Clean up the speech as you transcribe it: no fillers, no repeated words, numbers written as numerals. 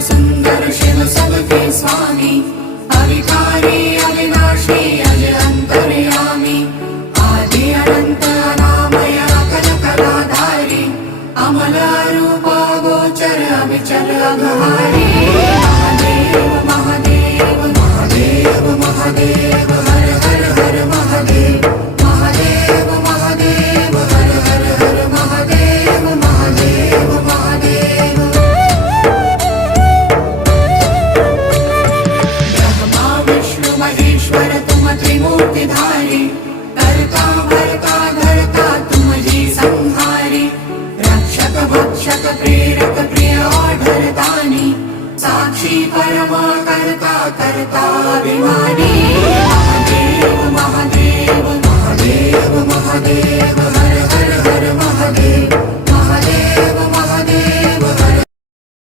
सुंदर शिव सबके स्वामी, अविकारी अविनाशी अज अंतर्यामी, आदि अनंत अनामय अकल कलाधारी, अमल रूप गोचर अविचल अघहारी। महादेव महादेव महादेव महादेव हर हर हर महादेव, महादेव महादेव हर हर हर महादेव, महादेव महादेव। ब्रह्मा विष्णु महेश्वर तुम त्रिमूर्तिधारी, कर्ता भर्ता धर्ता तुम जी संहारी, रक्षक भक्षक प्रेरक प्रिय आढरतानी, साक्षी परमा कर्ता कर्ता अभिमानी। महादेव महादेव महादेव महादेव